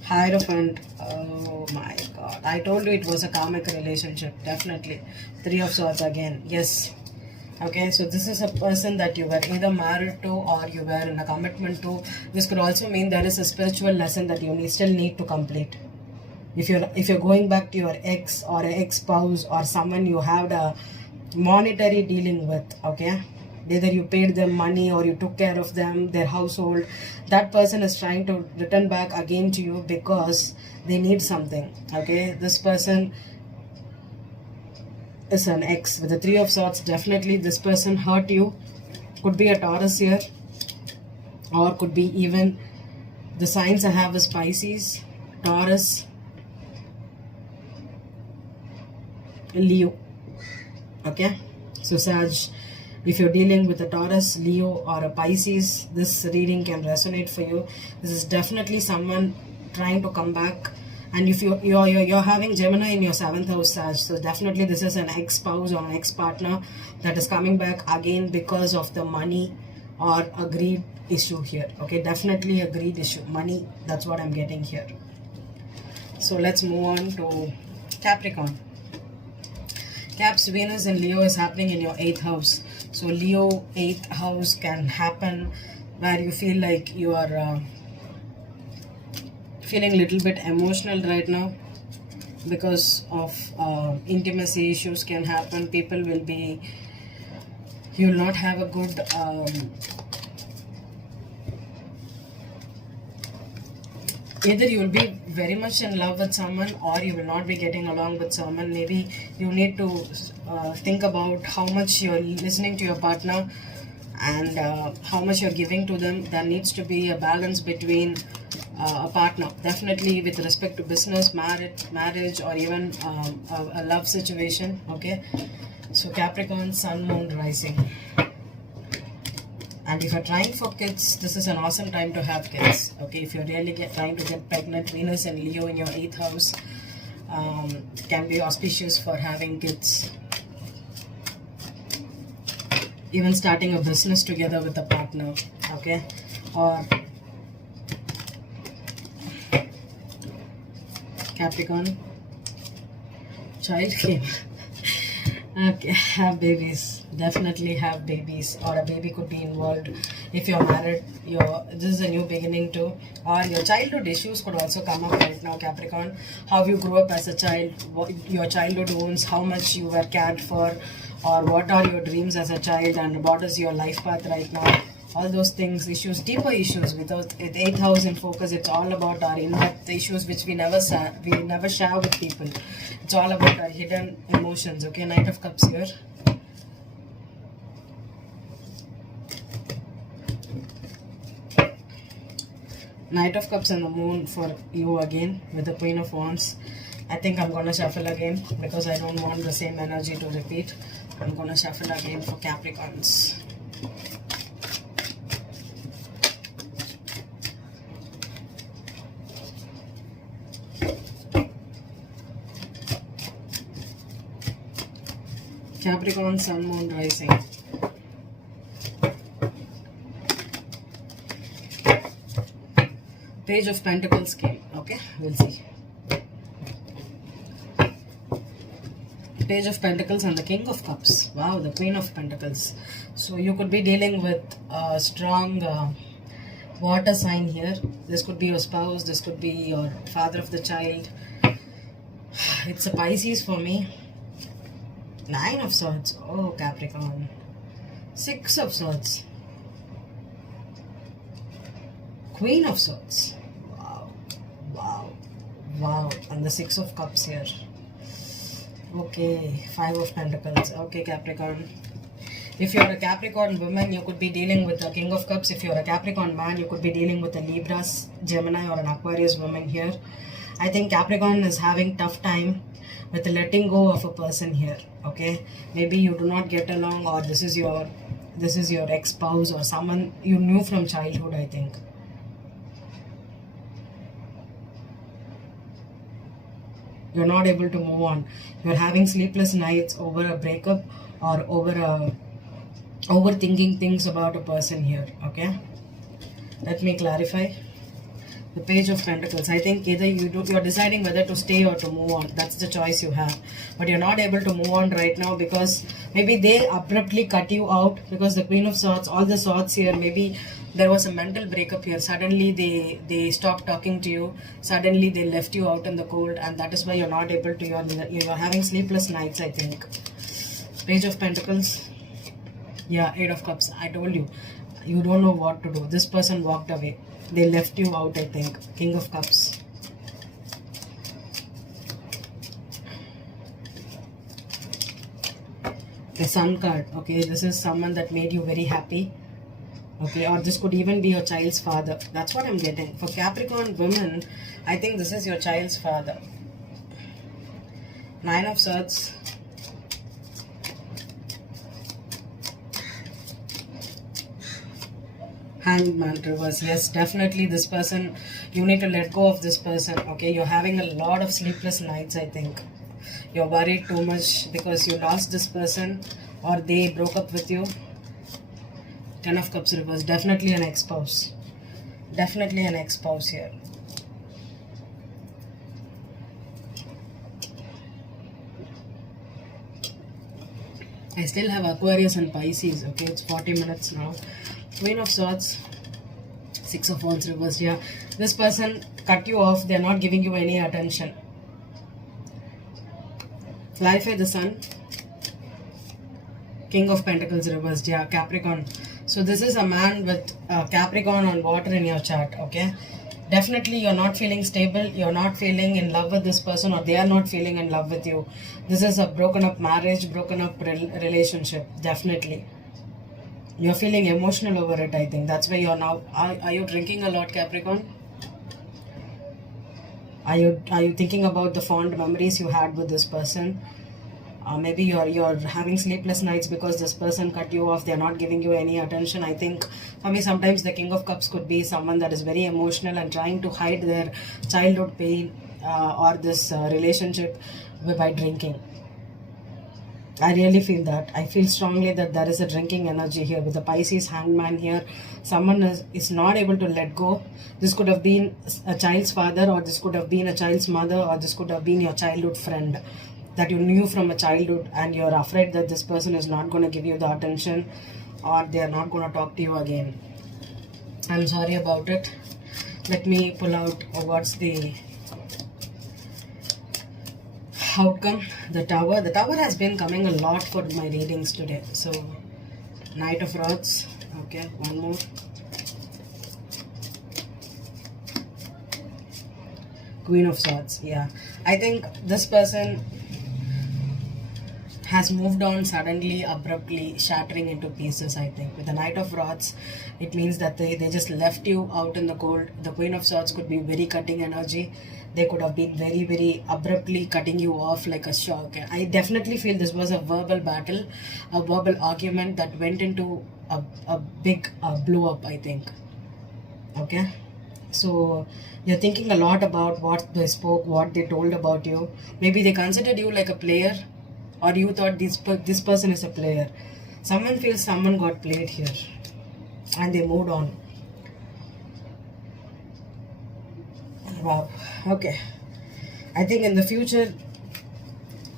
Hierophant. Oh my god, I told you it was a karmic relationship. Definitely. Three of Swords again. Yes. Okay, so this is a person that you were either married to or you were in a commitment to. This could also mean there is a spiritual lesson that you still need to complete. If you're going back to your ex or an ex-spouse or someone you had a monetary dealing with, okay, either you paid them money or you took care of them, their household, that person is trying to return back again to you because they need something. Okay, this person is an ex with the Three of Swords. Definitely this person hurt you. Could be a Taurus here, or could be even the signs I have is Pisces, Taurus, Leo. Okay, so Sag, if you're dealing with a Taurus, Leo, or a Pisces, this reading can resonate for you. This is definitely someone trying to come back. And if you're having Gemini in your 7th house, Sag, so definitely this is an ex-spouse or an ex-partner that is coming back again because of the money or a greed issue here. Okay, definitely a greed issue. Money, that's what I'm getting here. So let's move on to Capricorn. Caps, Venus and Leo is happening in your 8th house. So Leo 8th house can happen where you feel like you are feeling a little bit emotional right now because of intimacy issues can happen. People will be, you will not have a good either you will be very much in love with someone or you will not be getting along with someone. Maybe you need to think about how much you're listening to your partner and how much you're giving to them. There needs to be a balance between a partner, definitely with respect to business, marriage, or even a love situation. Okay, so Capricorn, Sun, Moon, Rising. And if you're trying for kids, this is an awesome time to have kids. Okay, if you're really trying to get pregnant, Venus and Leo in your 8th house can be auspicious for having kids. Even starting a business together with a partner. Okay, or Capricorn, child came. Okay, have babies. Definitely have babies, or a baby could be involved. If you're married, this is a new beginning too. Or your childhood issues could also come up right now, Capricorn. How you grew up as a child, what your childhood wounds, how much you were cared for, or what are your dreams as a child, and what is your life path right now. All those things, issues, deeper issues. With 8th house in focus, it's all about our in-depth issues which we never share with people. It's all about our hidden emotions. Okay, Knight of Cups here. Knight of Cups and the Moon for you again with the Queen of Wands. I think I'm going to shuffle again because I don't want the same energy to repeat. I'm going to shuffle again for Capricorns. Capricorn, Sun, Moon, Rising. Page of Pentacles came. Okay, we'll see. Page of Pentacles and the King of Cups. Wow, the Queen of Pentacles. So you could be dealing with a strong water sign here. This could be your spouse. This could be your father of the child. It's a Pisces for me. Nine of Swords. Oh, Capricorn. Six of Swords. Queen of Swords. Wow. Wow. Wow. And the Six of Cups here. Okay. Five of Pentacles. Okay, Capricorn. If you're a Capricorn woman, you could be dealing with the King of Cups. If you're a Capricorn man, you could be dealing with a Libra, Gemini, or an Aquarius woman here. I think Capricorn is having tough time with letting go of a person here. Okay, maybe you do not get along, or this is your ex-spouse or someone you knew from childhood, I think. You're not able to move on. You're having sleepless nights over a breakup or over overthinking things about a person here. Okay, let me clarify. The Page of Pentacles. I think either you're deciding whether to stay or to move on. That's the choice you have. But you're not able to move on right now because maybe they abruptly cut you out, because the Queen of Swords, all the swords here, maybe there was a mental breakup here. Suddenly they stopped talking to you. Suddenly they left you out in the cold, and that is why you're not able to, you're having sleepless nights, I think. Page of Pentacles. Yeah, Eight of Cups. I told you. You don't know what to do. This person walked away. They left you out, I think. King of Cups. The Sun card. Okay, this is someone that made you very happy. Okay, or this could even be your child's father. That's what I'm getting. For Capricorn women, I think this is your child's father. Nine of Swords. Hangman reverse. Yes, definitely this person, you need to let go of this person. Okay, you're having a lot of sleepless nights, I think. You're worried too much because you lost this person or they broke up with you. Ten of Cups reverse. Definitely an ex-spouse. Definitely an ex-spouse here. I still have Aquarius and Pisces. Okay, it's 40 minutes now. Queen of Swords. Six of Wands reversed. Yeah, this person cut you off. They're not giving you any attention. Clarify the Sun. King of Pentacles reversed. Yeah, Capricorn. So this is a man with Capricorn on water in your chart. Okay, definitely you're not feeling stable. You're not feeling in love with this person, or they are not feeling in love with you. This is a broken up marriage, broken up relationship. Definitely. You're feeling emotional over it, I think. That's why you're now... Are you drinking a lot, Capricorn? Are you thinking about the fond memories you had with this person? Maybe you're having sleepless nights because this person cut you off. They're not giving you any attention. I think for me, sometimes the King of Cups could be someone that is very emotional and trying to hide their childhood pain or this relationship by drinking. I really feel that. I feel strongly that there is a drinking energy here with the Pisces Hangman here. Someone is not able to let go. This could have been a child's father, or this could have been a child's mother, or this could have been your childhood friend that you knew from a childhood, and you're afraid that this person is not going to give you the attention, or they are not going to talk to you again. I'm sorry about it. Let me pull out what's the outcome. The Tower. The Tower has been coming a lot for my readings today. So Knight of Rods. Okay, one more. Queen of Swords. Yeah, I think this person has moved on suddenly, abruptly, shattering into pieces, I think. With the Knight of Rods, it means that they just left you out in the cold. The Queen of Swords could be very cutting energy. They could have been very, very abruptly cutting you off like a shock. I definitely feel this was a verbal battle, a verbal argument that went into a big blow up, I think. Okay? So you're thinking a lot about what they spoke, what they told about you. Maybe they considered you like a player, or you thought this person is a player. Someone feels someone got played here and they moved on. Wow. Okay. I think in the future,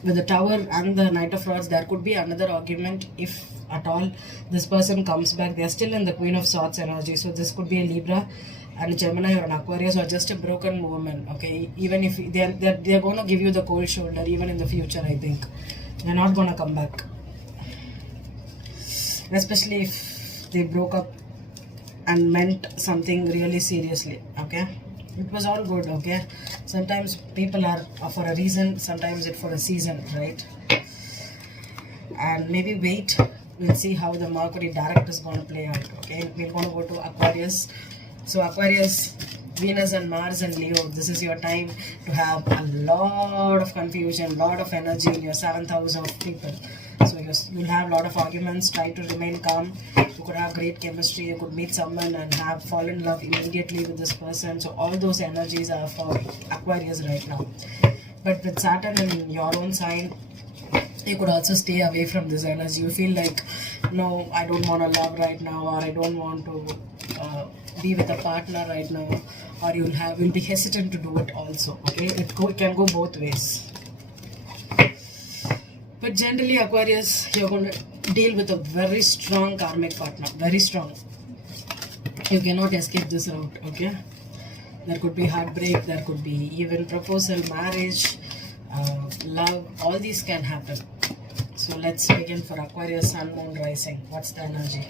with the Tower and the Knight of Rods, there could be another argument if at all this person comes back. They're still in the Queen of Swords energy. So this could be a Libra and a Gemini or an Aquarius, or just a broken woman. Okay. Even if they're going to give you the cold shoulder even in the future, I think. They're not gonna come back, especially if they broke up and meant something really seriously. Okay, it was all good. Okay, sometimes people are for a reason, sometimes it's for a season, right? And maybe wait, we'll see how the Mercury direct is going to play out. Okay, we're going to go to Aquarius. So Aquarius, Venus and Mars and Leo, this is your time to have a lot of confusion, lot of energy in your 7th house of people. So you'll have a lot of arguments. Try to remain calm. You could have great chemistry. You could meet someone and fall in love immediately with this person. So all those energies are for Aquarius right now. But with Saturn in your own sign, you could also stay away from this energy. You feel like, no, I don't want to love right now, or I don't want to be with a partner right now, or you'll be hesitant to do it also. Okay, it can go both ways. But generally, Aquarius, you're going to deal with a very strong karmic partner, very strong. You cannot escape this route. Okay, there could be heartbreak, there could be even proposal, marriage, love, all these can happen. So let's begin for Aquarius, Sun, Moon, Rising. What's the energy?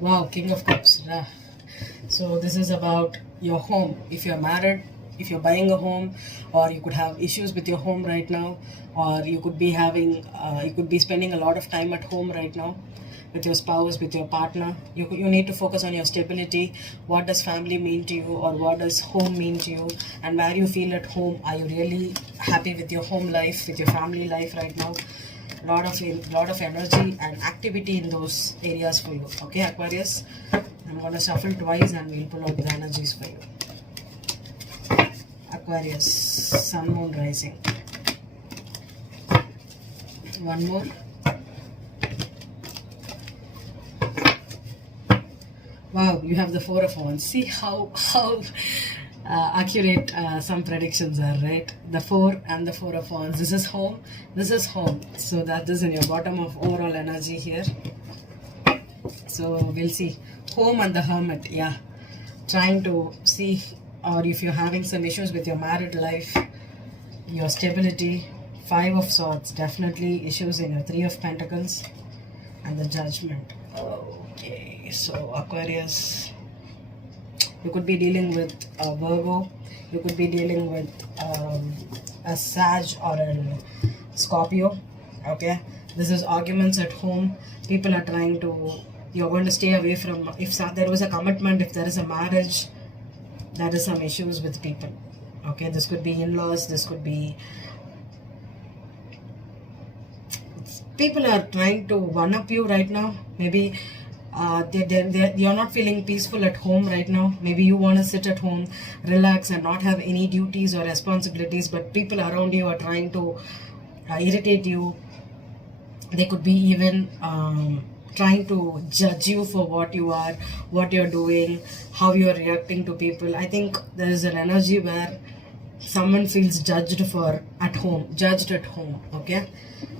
Wow, King of Cups. So this is about your home. If you're married, if you're buying a home, or you could have issues with your home right now, or you could be having, you could be spending a lot of time at home right now with your spouse, with your partner. You need to focus on your stability. What does family mean to you, or what does home mean to you, and where you feel at home? Are you really happy with your home life, with your family life right now? Lot of energy and activity in those areas for you. Okay, Aquarius, I'm going to shuffle twice and we'll pull out the energies for you. Aquarius, Sun, Moon, Rising. One more. Wow, you have the Four of Wands. See how accurate some predictions are, right? The 4 and the 4 of Wands. This is home. This is home. So that is in your bottom of overall energy here. So we'll see. Home and the Hermit. Yeah. Trying to see, or if you're having some issues with your married life, your stability. 5 of Swords. Definitely issues in your 3 of Pentacles. And the Judgment. Okay. So Aquarius, you could be dealing with a Virgo, you could be dealing with a Sag or a Scorpio. Okay, this is arguments at home. People are trying to, you're going to stay away from, if there was a commitment, if there is a marriage, there is some issues with people. Okay, this could be in-laws, this could be, people are trying to one-up you right now. Maybe you're not feeling peaceful at home right now. Maybe you want to sit at home, relax, and not have any duties or responsibilities, but people around you are trying to irritate you. They could be even trying to judge you for what you are, what you're doing, how you're reacting to people. I think there is an energy where someone feels judged at home. Okay,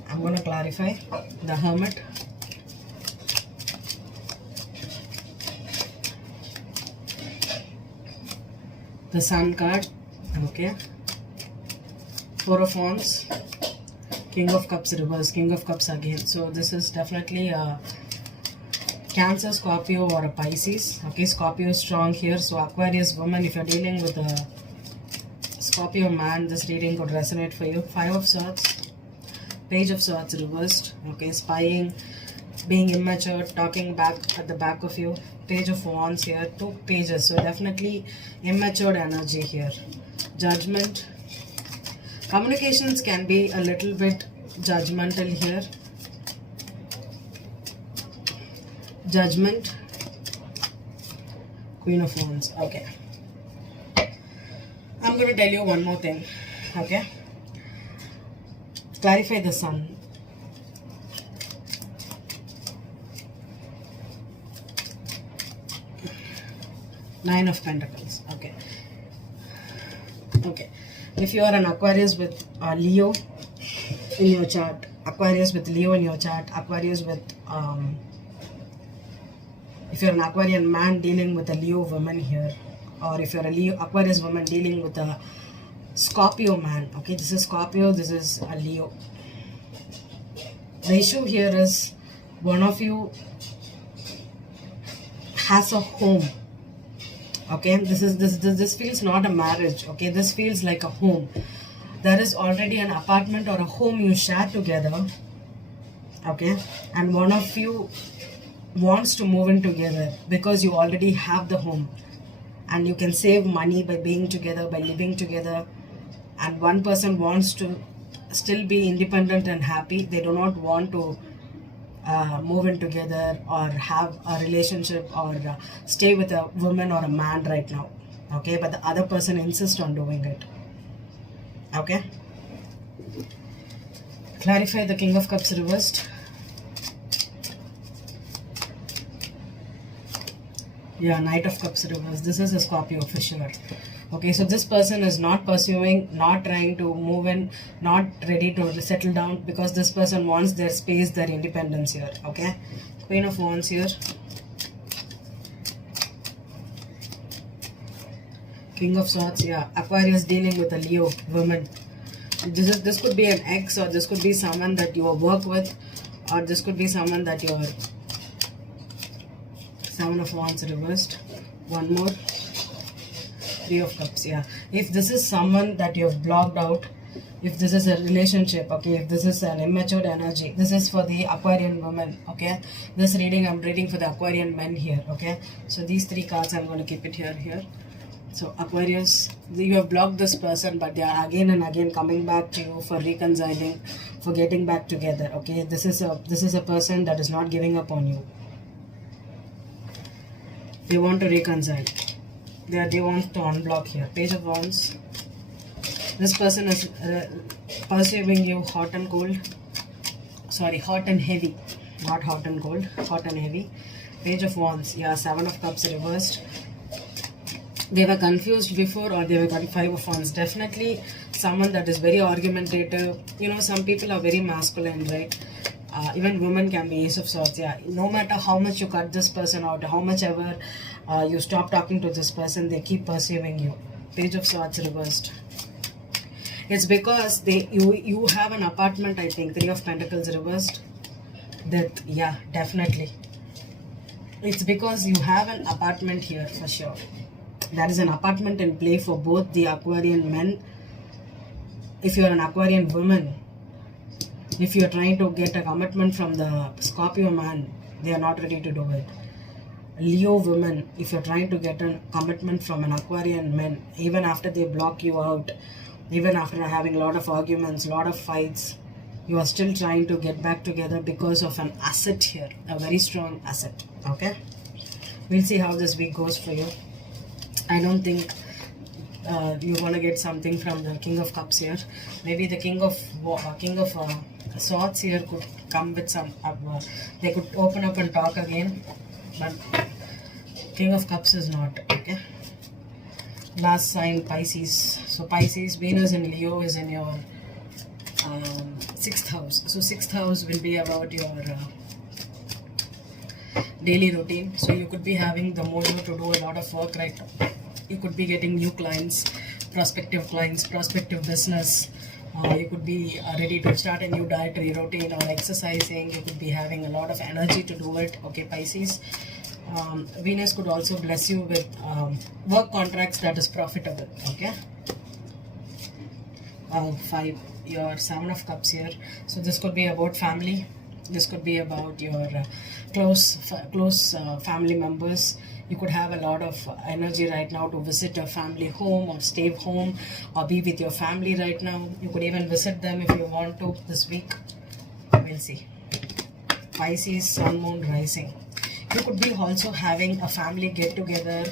I'm going to clarify. The Hermit. The Sun card. Okay. 4 of Wands. King of Cups reverse. King of Cups again. So this is definitely a Cancer, Scorpio, or a Pisces. Okay, Scorpio is strong here. So Aquarius woman, if you're dealing with a Scorpio man, this reading could resonate for you. 5 of Swords. Page of Swords reversed. Okay, spying, being immature, talking back at the back of you. Page of Wands here, 2 pages. So definitely immature energy here. Judgment. Communications can be a little bit judgmental here. Judgment. Queen of Wands. Okay. I'm going to tell you one more thing. Okay. Clarify the Sun. Nine of Pentacles. Okay. Okay. If you are an Aquarius with Leo in your chart, Aquarius with Leo in your chart, Aquarius with if you're an Aquarian man dealing with a Leo woman here, or if you're a Leo Aquarius woman dealing with a Scorpio man. Okay, this is Scorpio, this is a Leo. The issue here is one of you has a home. Okay, this feels not a marriage. Okay, this feels like a home. There is already an apartment or a home you share together. Okay, and one of you wants to move in together because you already have the home, and you can save money by being together, by living together. And one person wants to still be independent and happy. They do not want to move in together or have a relationship or stay with a woman or a man right now. Okay, but the other person insists on doing it. Okay, clarify the King of Cups reversed. Yeah, Knight of Cups reversed. This is a Scorpio for sure. Okay, so this person is not pursuing, not trying to move in, not ready to settle down, because this person wants their space, their independence here. Okay, Queen of Wands here. King of Swords. Yeah, Aquarius dealing with a Leo woman. This could be an ex, or this could be someone that you work with, or this could be someone that you're. Seven of Wands reversed. One more. Three of Cups. Yeah, if this is someone that you have blocked out, if this is a relationship, okay, if this is an immature energy, this is for the Aquarian woman. Okay, this reading I'm reading for the Aquarian men here. Okay, so these three cards I'm going to keep it here. So Aquarius, you have blocked this person, but they are again and again coming back to you for reconciling, for getting back together. Okay, this is a person that is not giving up on you. They want to reconcile. They want to unblock here. Page of Wands. This person is pursuing you hot and cold. Sorry, hot and heavy. Not hot and cold. Hot and heavy. Page of Wands. Yeah, Seven of Cups reversed. They were confused before, or they were got Five of Wands. Definitely someone that is very argumentative. You know, some people are very masculine, right? Even women can be Ace of Swords. Yeah, no matter how much you cut this person out, how much ever you stop talking to this person, they keep pursuing you. Page of Swords reversed. It's because you have an apartment, I think. Three of Pentacles reversed. Death. Yeah, definitely. It's because you have an apartment here for sure. There is an apartment in play for both the Aquarian men. If you are an Aquarian woman, if you are trying to get a commitment from the Scorpio man, they are not ready to do it. Leo woman, if you are trying to get a commitment from an Aquarian man, even after they block you out, even after having a lot of arguments, a lot of fights, you are still trying to get back together because of an asset here, a very strong asset. Okay, we'll see how this week goes for you. I don't think you're gonna get something from the King of Cups here. Maybe the King of Swords here could come with some. They could open up and talk again, but King of Cups is not. Okay. Last sign, Pisces. So Pisces, Venus in Leo is in your 6th house. So 6th house will be about your daily routine. So you could be having the mojo to do a lot of work right now. You could be getting new clients, prospective business. You could be ready to start a new dietary routine or exercising. You could be having a lot of energy to do it. Okay, Pisces. Venus could also bless you with work contracts that is profitable. Okay. 5. Your Seven of Cups here. So this could be about family. This could be about your close family members. You could have a lot of energy right now to visit your family home or stay home or be with your family right now. You could even visit them if you want to this week. We'll see. Pisces, Sun, Moon, Rising. You could be also having a family get together,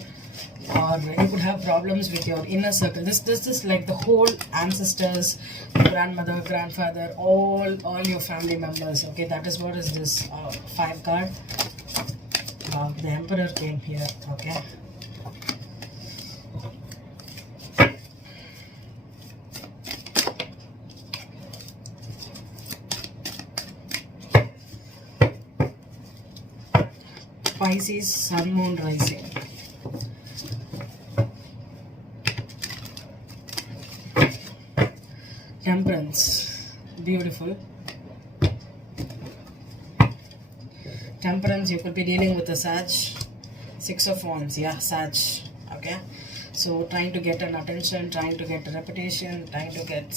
or you could have problems with your inner circle. This is like the whole ancestors, grandmother, grandfather, all your family members. Okay, that is what is this 5 card. The Emperor came here. Okay. Pisces, Sun, Moon, Rising. Temperance, beautiful. Temperance, you could be dealing with a Sag. 6 of Wands, yeah, Sag. Okay, so trying to get an attention, trying to get a reputation, trying to get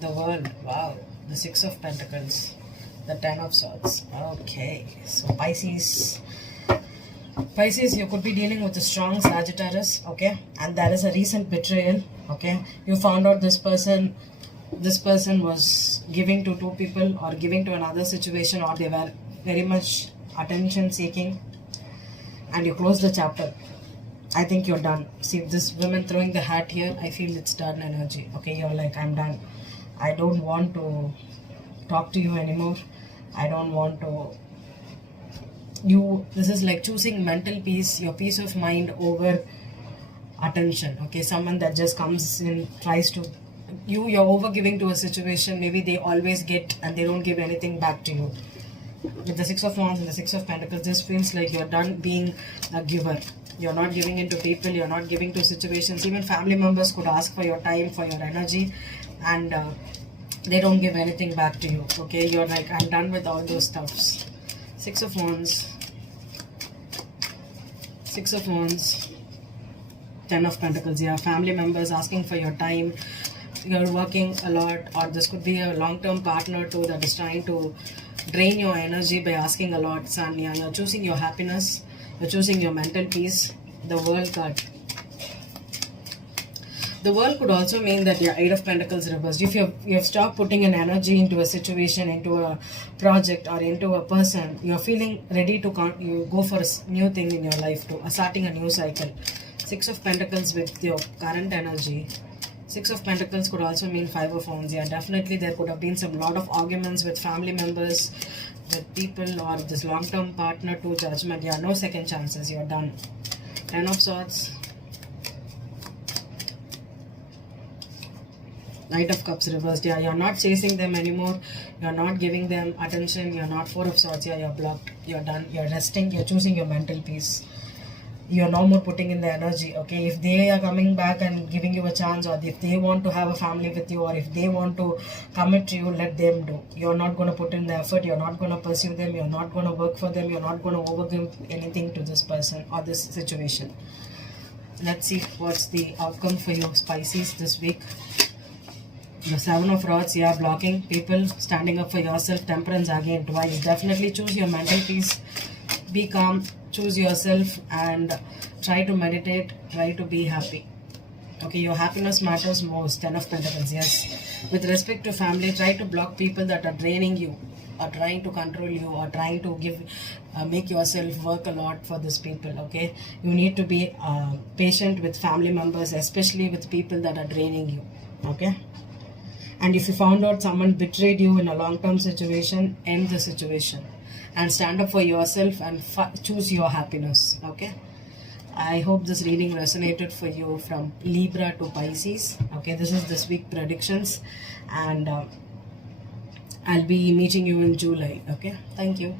the world. Wow, the 6 of Pentacles, the 10 of Swords. Okay, so Pisces, you could be dealing with a strong Sagittarius. Okay, and there is a recent betrayal. Okay, you found out this person was giving to two people, or giving to another situation, or they were very much attention seeking, and you close the chapter. I think you're done. See, this woman throwing the hat here, I feel it's done energy. Okay, you're like, I'm done. I don't want to talk to you anymore. I don't want to. This is like choosing mental peace, your peace of mind over attention. Okay, someone that just comes in, tries to, you're over giving to a situation. Maybe they always get and they don't give anything back to you. With the 6 of Wands and the 6 of Pentacles, this feels like you're done being a giver. You're not giving into people, you're not giving to situations. Even family members could ask for your time, for your energy, and they don't give anything back to you. Okay, you're like, I'm done with all those stuffs. 6 of Wands, 6 of Wands, 10 of Pentacles. Yeah, family members asking for your time. You're working a lot, or this could be a long-term partner too that is trying to drain your energy by asking a lot. Sanya, you're choosing your happiness, you're choosing your mental peace. The World card. The World could also mean that your 8 of Pentacles reversed. If you have stopped putting an energy into a situation, into a project, or into a person, you're feeling ready to you go for a new thing in your life too, starting a new cycle. 6 of Pentacles with your current energy. 6 of Pentacles could also mean 5 of Wands. Yeah, definitely there could have been some lot of arguments with family members, with people, or this long-term partner to Judgment. Yeah, no second chances. You're done. 10 of Swords. Knight of Cups reversed. Yeah, you're not chasing them anymore. You're not giving them attention. You're not 4 of Swords. Yeah, you're blocked. You're done. You're resting. You're choosing your mental peace. You're no more putting in the energy. Okay, if they are coming back and giving you a chance, or if they want to have a family with you, or if they want to commit to you, let them do. You're not going to put in the effort. You're not going to pursue them. You're not going to work for them. You're not going to overgive anything to this person or this situation. Let's see what's the outcome for you, Pisces, this week. The 7 of Rods, yeah, blocking people, standing up for yourself. Temperance again twice. Definitely choose your mental peace. Be calm, choose yourself, and try to meditate, try to be happy. Okay, your happiness matters most. 10 of Pentacles, yes. With respect to family, try to block people that are draining you, or trying to control you, or trying to make yourself work a lot for these people. Okay, you need to be patient with family members, especially with people that are draining you. Okay, and if you found out someone betrayed you in a long-term situation, end the situation and stand up for yourself and choose your happiness. Okay, I hope this reading resonated for you, from Libra to Pisces. Okay, this is this week predictions, and I'll be meeting you in July. Okay, thank you.